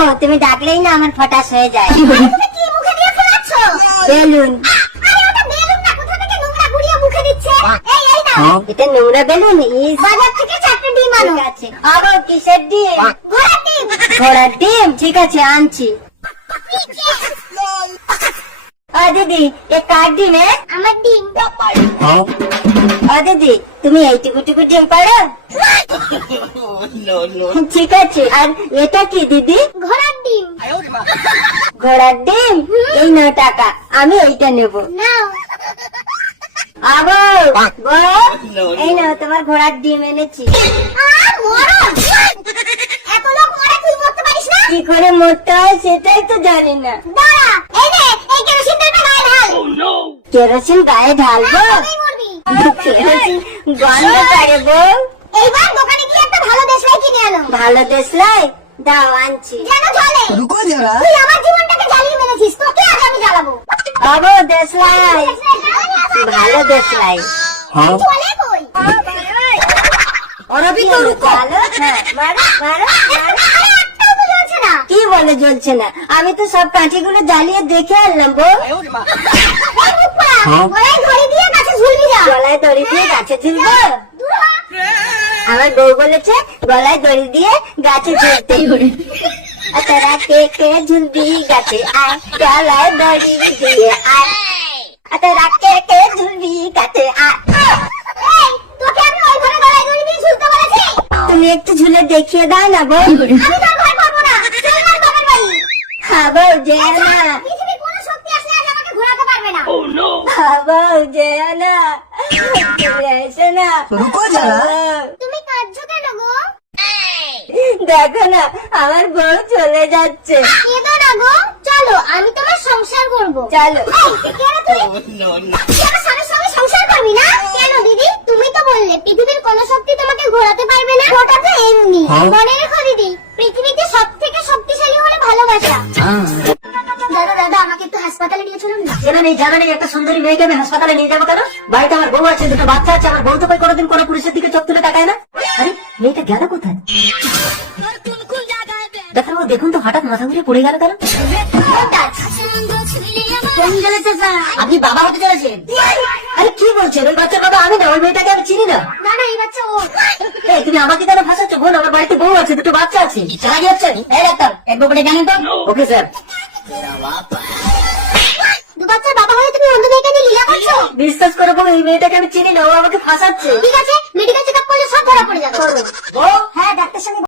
গো, তুমি ডাকলেই না আমার ফটাস হয়ে যায়। তুমি কি মুখে দিয়ে ফেলাচ্ছ? বেলুন। আরে ওটা বেলুন না, কোথা থেকে নোংরা গুড়িয়ে মুখে দিচ্ছে। এই নাও, এটা নোংরা বেলুন। ইস, বাজার থেকে 4টে ডিম আনো। ঠিক আছে। আগো কিসের ডিম? ঘোড়ার ডিম। ঘোড়ার ডিম, ঠিক আছে আনছি। দিদি এ কার ডিম? আমার ডিম। দিদি তুমি এইটুকু ডিম পারো? ঠিক আছে। আর এটা কি দিদি? ঘোড়ার ডিম। ঘোড়ার ডিম। এই 9 টাকা, আমি এইটা নেব। নাও। আগো বউ, এই নাও তোমার ঘোড়ার ডিম এনেছি। মরণ। এত লোক মরে তুই মরতে পারিস না? কি করে মরতে হয় সেটাই তো জানি না। দাঁড়া, এই নে, এই কেরোসিন তেলটা গায়ে ঢাল। কেরোসিন গায়ে ঢালবো? তবেই মরবি। কেরোসিন গন্ধ করে বউ। এইবার দোকানে গিয়ে একটা ভালো দেশলাই কিনে আনো। ভালো দেশলাই দাও, আনছি। যেন জ্বলে। रुको जरा। তুই আমার জীবনটাকে জ্বালিয়ে মেরেছিস, তোকে আজ আমি জ্বালাবো। বাবু দেশলাই, ভালো দেশলাই। চলে কই? और अभी तो रुको। ভালো, হ্যাঁ, মারো মারো মারো। আরে একটাও তো জ্বলছে না। কি বলে জ্বলছে না? আমি তো সব কাঠিগুলো জ্বালিয়ে দেখে আনলাম বউ। এই মুখ পোড়া, গলায় দড়ি দিয়ে গাছে ঝুলবি যা। গলায় দড়ি দিয়ে গাছে ঝুলবো? দূর হ। আমার বউ বলেছে গলায় দড়ি দিয়ে গাছে ঝুলতে। তারা কে কে ঝুলবি গাছে আয়, গলায় দড়ি দিয়ে আয়। তারা কে কে ঝুলবি গাছে আয়। এই, তোকে আমি ওইভাবে গলায় দড়ি দিয়ে ঝুলতে বলেছি? তুমি একটু ঝুলে দেখিয়ে দাও না বউ। আমি তোর ভয় করবো না। চল আমার বাবার বাড়ি। হ্যাঁ বউ, যেও না। পৃথিবীর কোনো শক্তি আসলে আজ আমাকে ঘোরাতে পারবে না। হ্যাঁ বউ, যেও না। তুমি এসো না। रुको जरा। বউ, তুমি কাঁদছো কেন গো? দেখো না আমার বউ চলে যাচ্ছে। কেঁদো না গো, চলো আমি তোমার সংসার করবো। চলো। এই, কেন তুই? তুই আমার স্বামীর সঙ্গে সংসার করবি না? কেন দিদি? তুমি তো বললে পৃথিবীর কোনো শক্তি তোমাকে ঘোরাতে পারবে না। ওটা তো এমনি। মনে রেখো দিদি, পৃথিবীতে সব থেকে শক্তিশালী হলো ভালোবাসা। দাদা দাদা, আমাকে একটু হাসপাতালে নিয়ে চলুন না। জানা নেই একটা সুন্দরী মেয়েকে আমি হাসপাতালে নিয়ে যাবো কেন? বাড়িতে আমার বউ আছে, দুটো বাচ্চা আছে। আমার বউ তো কই কোনোদিন কোনো পুরুষের দিকে চোখ তুলে তাকায় না। আরে মেয়েটা গেল কোথায়? ডাক্তার বাবু দেখুন তো, হঠাৎ মাথা ঘুরে পড়ে গেল কেন? আপনি বাবা হতে চলেছেন? আরে কি বলছেন? ওই বাচ্চার বাবা আমি না, ওই মেয়েটাকে আমি চিনি না। না না, এই বাচ্চা ও। এই তুমি আমাকে কেন ভাসাচ্ছ? বোন, আমার বাড়িতে বউ আছে, দুটো বাচ্চা আছে। চালা যাচ্ছেন? এই ডাক্তার একবার করে জানেন তো? Okay sir. দু বাচ্চার বাবা হয়ে তুমি অন্য মেয়েকে নিয়ে লীলা করছো? বিশ্বাস করে বউ, এই মেয়েটাকে আমি চিনি না, ও আমাকে ফাঁসাচ্ছে। ঠিক আছে, মেডিকেল চেকআপ করলে সব ধরা পড়ে যাবে। বউ, হ্যাঁ, ডাক্তার সঙ্গে